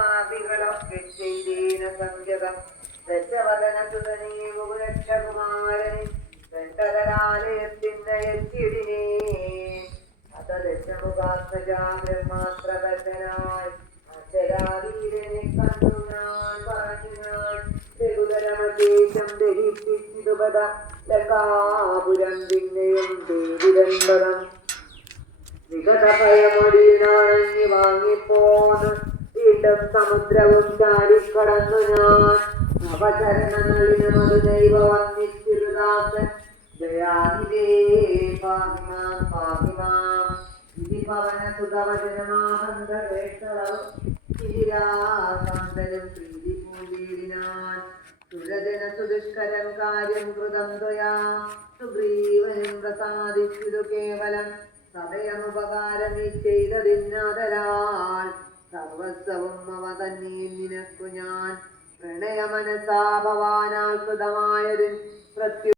യാഗങ്ങളൊക്കെ ചെയ്തേന സംജതം ദശവദനസുതനീവു രക്ഷകുമാരനെ വെണ്ടകരാലയത്തിന്റെ എത്തിടിനേ അത ദശമുഖാത്മജാ ബ്രഹ്മാത്രകർത്തനായി അക്ഷരാവീരനെ കണ്ടു ഞാൻ പറഞ്ഞു ഞാൻ. ബഹുതരമദേശം ധരിപ്പിച്ചിതുപത ലങ്കാപുരം പിന്നെയും ദേവിരൻപദം വിഗതഭയമൊടിയിലാണങ്ങി വാങ്ങിപ്പോന്ന് വീണ്ടും സമുദ്രവും ചാടിക്കടന്നു ഞാൻ. അവചരണങ്ങളിലും അത് ദൈവ പൂണ്ടിയിടിനാൻ സുരജന കാര്യം കൃതം ത്വയാ സുഗ്രീവനും പ്രസാദിച്ചതു കേവലം സമയമുപകാരമീ ചെയ്തതിന്നാതരാൽ സർവസ്വവും അവ തന്നെ നിനക്കു ഞാൻ പ്രണയമനസാ ഭവാനാൽ കൃതമായതിൻ പ്രത്യു